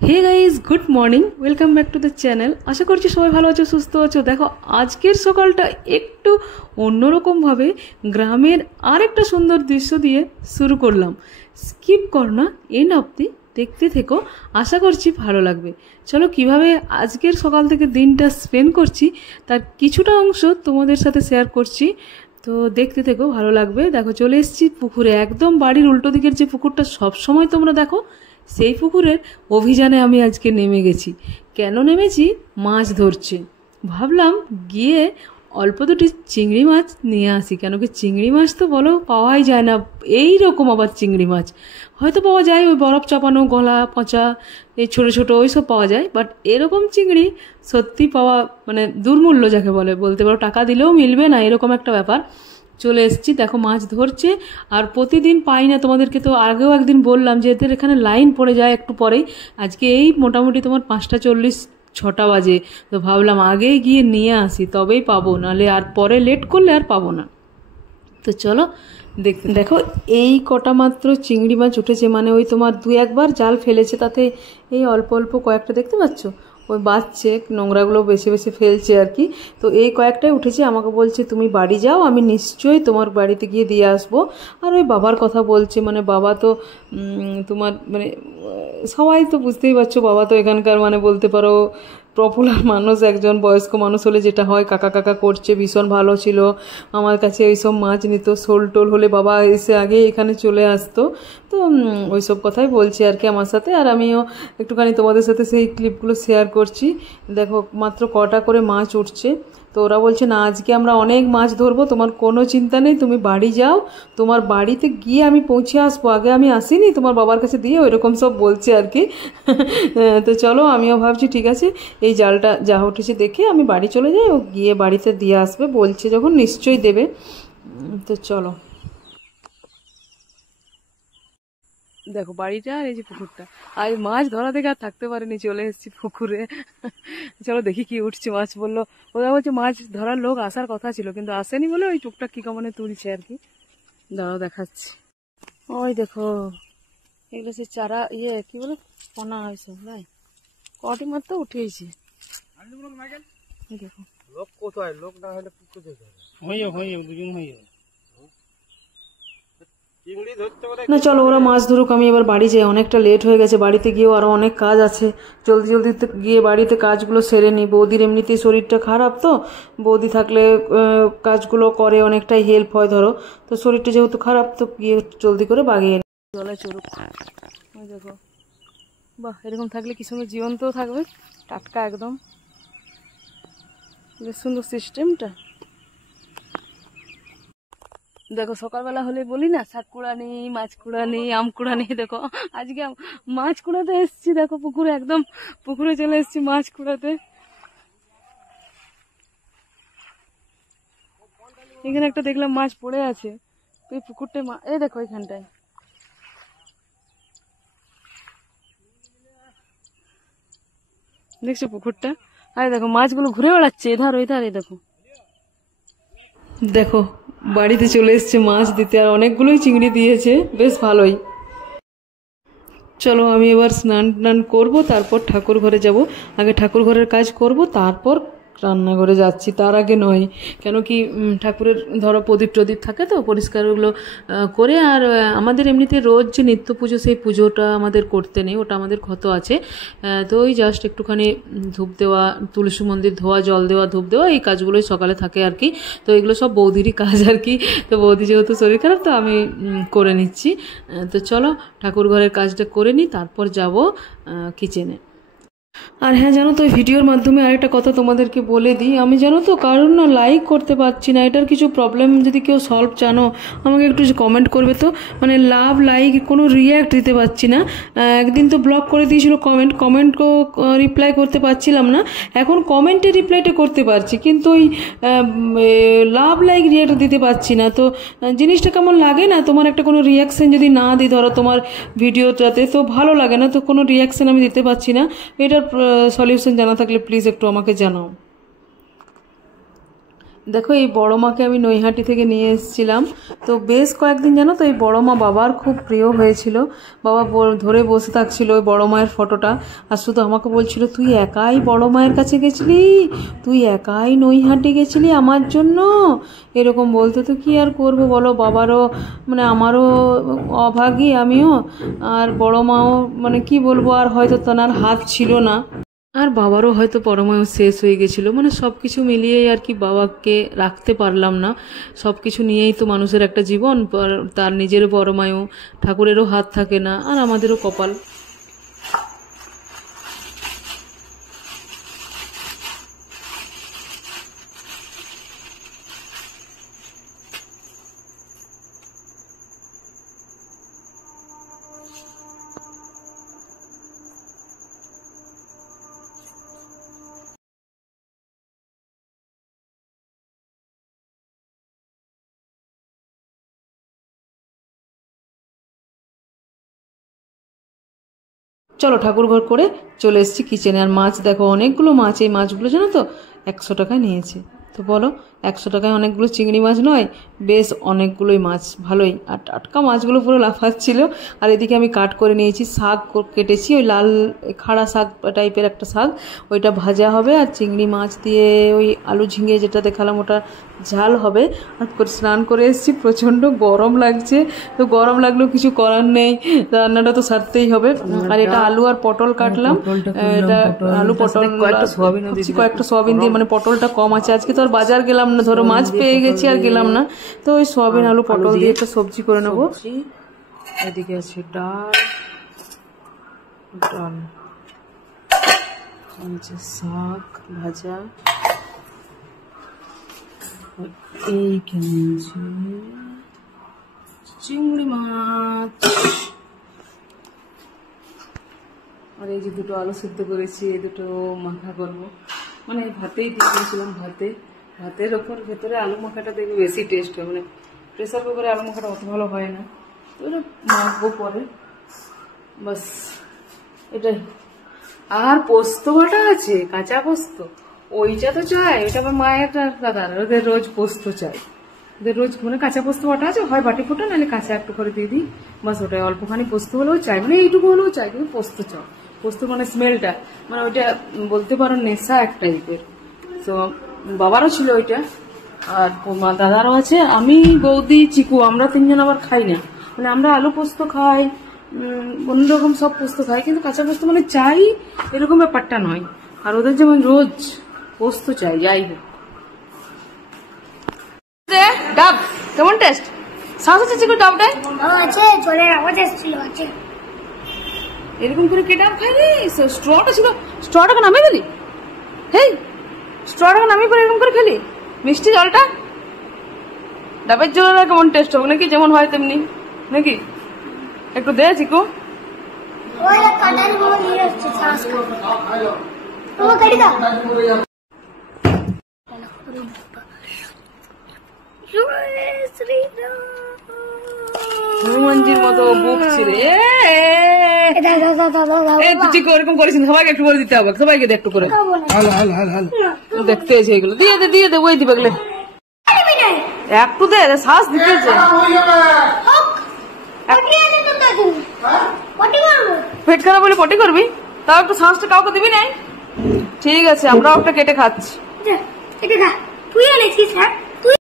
Hey guys, good morning, welcome back to the channel. আশা করছি সবাই ভালো আছো, সুস্থ আছো। দেখো, আজকের সকালটা একটু অন্যরকমভাবে গ্রামের আরেকটা সুন্দর দৃশ্য দিয়ে শুরু করলাম। স্কিপ কর না, এন্ড অবধি দেখতে থেকো, আশা করছি ভালো লাগবে। চলো, কিভাবে আজকের সকাল থেকে দিনটা স্পেন্ড করছি তার কিছুটা অংশ তোমাদের সাথে শেয়ার করছি, তো দেখতে থেকো, ভালো লাগবে। দেখো, চলে এসেছি পুকুরে, একদম বাড়ির উল্টো দিকের যে পুকুরটা সবসময় তোমরা দেখো, সেই পুকুরের অভিযানে আমি আজকে নেমে গেছি। কেন নেমেছি? মাছ ধরছে। ভাবলাম গিয়ে অল্প দুটি চিংড়ি মাছ নিয়ে আসি, কেন কি চিংড়ি মাছ তো বলো পাওয়াই যায় না। এই রকম আবার চিংড়ি মাছ হয়তো পাওয়া যায়, ওই বরফ চাপানো, গলা পচা, এই ছোটো ছোটো ওই সব পাওয়া যায়, বাট এরকম চিংড়ি সত্যি পাওয়া মানে দুর্মূল্য যাকে বলে, বলতে পারো টাকা দিলেও মিলবে না, এরকম একটা ব্যাপার। চলে এসেছি, দেখো মাছ ধরছে। আর প্রতিদিন পাই না, তোমাদেরকে তো আগেও একদিন বললাম যে এদের এখানে লাইন পড়ে যায় একটু পরেই। আজকে এই মোটামুটি তোমার 5:40 6টা বাজে, তো ভাবলাম আগেই গিয়ে নিয়ে আসি, তবেই পাবো, নাহলে আর পরে লেট করলে আর পাবো না। তো চলো দেখতে। দেখো, এই কটা মাত্র চিংড়ি মাছ উঠেছে, মানে ওই তোমার 2-1 বার জাল ফেলেছে, তাতে এই অল্প অল্প কয়েকটা দেখতে পাচ্ছ, ওই বাচ্চে নোংরাগুলো বেছে বেছে ফেলছে আর কি। তো এই কয়েকটাই উঠেছে। আমাকে বলছে তুমি বাড়ি যাও, আমি নিশ্চয়ই তোমার বাড়িতে গিয়ে দিয়ে আসবো। আর ওই বাবার কথা বলছে, মানে বাবা তো তোমার মানে সবাই তো বুঝতেই পারছো, বাবা তো এখানকার মানে বলতে পারো পপুলার মানুষ, একজন বয়স্ক মানুষ হলে যেটা হয়, কাকা কাকা করছে, ভীষণ ভালো ছিল। আমার কাছে ওইসব মাছ নিত, শোল টোল হলে বাবা এসে আগে এখানে চলে আসতো। তো ওইসব কথাই বলছি আর কি আমার সাথে, আর আমিও একটুখানি তোমাদের সাথে সেই ক্লিপগুলো শেয়ার করছি। দেখো মাত্র কটা করে মাছ উঠছে। তো ওরা বলছে না, আজকে আমরা অনেক মাছ ধরবো, তোমার কোনো চিন্তা নেই, তুমি বাড়ি যাও, তোমার বাড়িতে গিয়ে আমি পৌঁছে আসবো, আগে আমি আসিনি তোমার বাবার কাছে দিয়ে, ওইরকম সব বলছে আর কি। তো চলো, আমিও ভাবছি ঠিক আছে, এই জালটা যা উঠেছে দেখে আমি বাড়ি চলে যাই, ও গিয়ে বাড়িতে দিয়ে আসবে বলছে যখন, নিশ্চয়ই দেবে। তো চলো, দেখো বাড়িটা আর এই যে পুকুরটা, আর মাছ ধরা থেকে আর থাকতে পারিনি, চলে এসেছি পুকুরে। চলো দেখি কি উঠছে। মাছ বললো, ওরা বলছে মাছ ধরার লোক আসার কথা ছিল কিন্তু আসেনি বলে ওই টুকটাক কি কমনে তুলছে আর কি। দাঁড়াও দেখাচ্ছি। ওই দেখো, এগুলো সে চারা কি বলে পোনা হয়েছে, ভাই কটি মাত্র উঠেছি। দেখো লোক কোথায়, লোক না হলে পুকুরে দুজন হয়ে না, চলো ওরা মাছ ধরুক, আমি এবার বাড়ি যাই, অনেকটা লেট হয়ে গেছে, বাড়িতে গিয়েও আরও অনেক কাজ আছে, জলদি জলদি গিয়ে বাড়িতে কাজগুলো সেরে নিই। বৌদির এমনিতেই শরীরটা খারাপ, তো বৌদি থাকলে কাজগুলো করে অনেকটাই হেল্প হয় ধরো। তো শরীরটা যেহেতু খারাপ, তো গিয়ে জলদি করে বাগিয়ে নিই। জলে চড়ুক, ওই দেখো, বাহ এরকম থাকলে কি সুন্দর জীবন্তও থাকবে, টাটকা একদম, বেশ সুন্দর সিস্টেমটা। দেখো সকালবেলা হলে বলি না, শাক কুড়ানি, মাছ কুড়ানি, আম কুড়ানি, দেখো আজকে মাছ কুড়াতে এসছি। দেখো পুকুরে, একদম পুকুরে চলে এসছি মাছ কুড়াতে। এখানে একটা দেখলাম মাছ পড়ে আছে, তুই পুকুরটায় এই দেখো এখানটায় দেখছো পুকুরটা, আরে দেখো মাছগুলো ঘুরে বেড়াচ্ছে এধার ওইধার। এই দেখো, দেখো বাড়িতে চলে এসছে মাছ দিতে, আর অনেকগুলোই চিংড়ি দিয়েছে, বেশ ভালোই। চলো আমি এবার স্নান টান করবো, তারপর ঠাকুর ঘরে যাব। আগে ঠাকুর ঘরের কাজ করব, তারপর রান্নাঘরে যাচ্ছি, তার আগে নয়। কেন কি ঠাকুরের ধরো প্রদীপ টদীপ থাকে, তো পরিষ্কার ওগুলো করে। আর আমাদের এমনিতে রোজ যে নিত্য পুজো, সেই পুজোটা আমাদের করতে নেই, ওটা আমাদের ক্ষত আছে। তো ওই জাস্ট একটুখানি ধূপ দেওয়া, তুলসী মন্দির ধোয়া, জল দেওয়া, ধূপ দেওয়া, এই কাজগুলোই সকালে থাকে আর কি। তো এগুলো সব বৌদিরই কাজ আর কি। তো বৌদি যেহেতু শরীর খারাপ, তো আমি করে নিচ্ছি। তো চলো ঠাকুর ঘরের কাজটা করে নিই, তারপর যাব কিচেনে। আর হ্যাঁ, জানো তো, ভিডিওর মাধ্যমে আরেকটা কথা তোমাদেরকে বলে দিই, আমি জানো তো কারণ না লাইক করতে পারছি না, এটার কিছু প্রবলেম যদি কেউ সলভ জানো আমাকে একটু কমেন্ট করবে তো। মানে লাভ, লাইক, কোনো রিয়্যাক্ট দিতে পারছি না। একদিন তো ব্লক করে দিয়েছিল কমেন্টও রিপ্লাই করতে পারছিলাম না, এখন কমেন্টে রিপ্লাইটা করতে পারছি, কিন্তু ওই লাভ, লাইক, রিয়্যাক্ট দিতে পারছি না। তো জিনিসটা কেমন লাগে না, তোমার একটা কোনো রিয়াকশান যদি না দিই ধরো তোমার ভিডিওটাতে, তো ভালো লাগে না। তো কোনো রিয়াকশান আমি দিতে পারছি না, এটার সলিউশন জানা থাকলে প্লিজ একটু আমাকে জানাও। দেখো এই বড় মাকে আমি নৈহাটি থেকে নিয়ে এসেছিলাম। তো বেশ কয়েকদিন জানো তো এই বড় মা বাবার খুব প্রিয় হয়েছিল। বাবা ধরে বসে থাকছিল ওই বড় মায়ের ফটোটা, আর শুধু আমাকে বলছিল তুই একাই বড় মায়ের কাছে গেছিলি, তুই একাই নৈহাটি গেছিলি আমার জন্য, এরকম বলতে। তো কি আর করবো বলো, বাবারও মানে আমারও অভাগী আমিও, আর বড় মাও মানে কি বলবো, আর হয়তো তার হাত ছিল না, আর বাবারও হয়তো পরমায়ু শেষ হয়ে গেছিলো। মানে সব কিছু মিলিয়েই আর কি বাবাকে রাখতে পারলাম না। সব কিছু নিয়েই তো মানুষের একটা জীবন, তার নিজেরও পরমায়ু, ঠাকুরেরও হাত থাকে না, আর আমাদেরও কপাল। চলো ঠাকুর ঘর করে চলে এসেছি কিচেনে। আর মাছ দেখো অনেকগুলো মাছ, এই মাছগুলো জানো তো 100 টাকায় নিয়েছে। তো বলো 100 টাকায় অনেকগুলো চিংড়ি মাছ নয়, বেশ অনেকগুলোই মাছ, ভালোই। আর টাটকা মাছগুলো পুরো লাফাচ্ছিল। আর এদিকে আমি কাট করে নিয়েছি, শাক কেটেছি, ওই লাল খাড়া শাক টাইপের একটা শাক, ওইটা ভাজা হবে। আর চিংড়ি মাছ দিয়ে ওই আলু ঝিঙে যেটা দেখালাম ওটা ঝাল হবে। আর স্নান করে এসেছি, প্রচণ্ড গরম লাগছে। তো গরম লাগলেও কিছু করার নেই, রান্নাটা তো সারতেই হবে। আর এটা আলু আর পটল কাটলাম, এটা আলু পটল কয়েকটা সোয়াবিন দিয়ে, মানে পটলটা কম আছে আজকে, তো আর বাজার গেলাম না, ধরো মাছ পেয়ে গেছি আর গেলাম না। তো ওই সোয়াবিন আলু পটল দিয়ে একটা সবজি করে নেবো। এদিকে আছে ডাল, শাক ভাজা, এইখানে আছে চিংড়ি মাছ, আর এই যে দুটো আলু সিদ্ধ করেছি, এই দুটো মাখা করবো। মানে ভাতেই দিয়ে দিয়েছিলাম, ভাতের ওপর ভেতরে আলু মাখাটা দেখবে বেশি টেস্ট হয়। মানে প্রেসার কুকারে আলু মাখাটা অত ভালো হয় না, তো এটা মাখবো পরে, বাস এটাই। আর পোস্ত বাটা আছে, কাঁচা পোস্ত, ওইটা তো চাই, ওইটা আমার মায়ের দাদার, ওদের রোজ পোস্ত চাই, ওদের রোজ। মানে কাঁচা পোস্ত বাটা আছে, হয় বাটি ফোটা নাহলে কাঁচা একটু করে দিয়ে দিই, বাস ওটাই। অল্পখানি পোস্ত হলেও চাই, মানে এইটুকু হলেও চাই, কিন্তু পোস্ত চাই। পোস্ত মানে স্মেলটা, মানে ওইটা বলতে পারো নেশা এক টাইপের। তো বাবারও ছিল ওইটা, আর দাদারও আছে। আমি, বৌদি, চিকু, আমরা তিনজন আবার খাই না। মানে আমরা আলু পোস্ত খাই, অন্যরকম সব পোস্ত খাই, কিন্তু কাঁচা পোস্ত মানে চাই এরকম ব্যাপারটা নয়। আর ওদের যেমন রোজ পোস্ত চাই, যাই হোক। ডাব কেমন টেস্ট? শ্বাস আছে চিকু ডাবটায়? এরকম করে কে ডাব খাই রে? স্ট্রটা ছিল, স্ট্রটাকে নামিয়ে ফেলি, হেই স্ট্রটাকে নামিয়ে ফেলে এরকম করে খেলি। মিষ্টি জলটা ডাবের জলটা কেমন টেস্ট হবে নাকি? যেমন হয় তেমনি নাকি? একটু দে চিকু। হনুমানজির মতো বুক ছিঁড়ে চিকু ওরকম করিস না, সবাইকে একটু করে দিতে হবে, সবাইকে একটু করে দেখতে এসে এগুলো দিয়ে দে, দিয়ে দে, ওই দিবে গেলে একটু দে, শ্বাস দিতেছে। পেট খারাপ বলে পটি করবি, তাও একটু শ্বাসটা কাউকে দিবি নাই? ঠিক আছে, আমরাও একটা কেটে খাচ্ছি। তুই এনেছিস? হ্যাঁ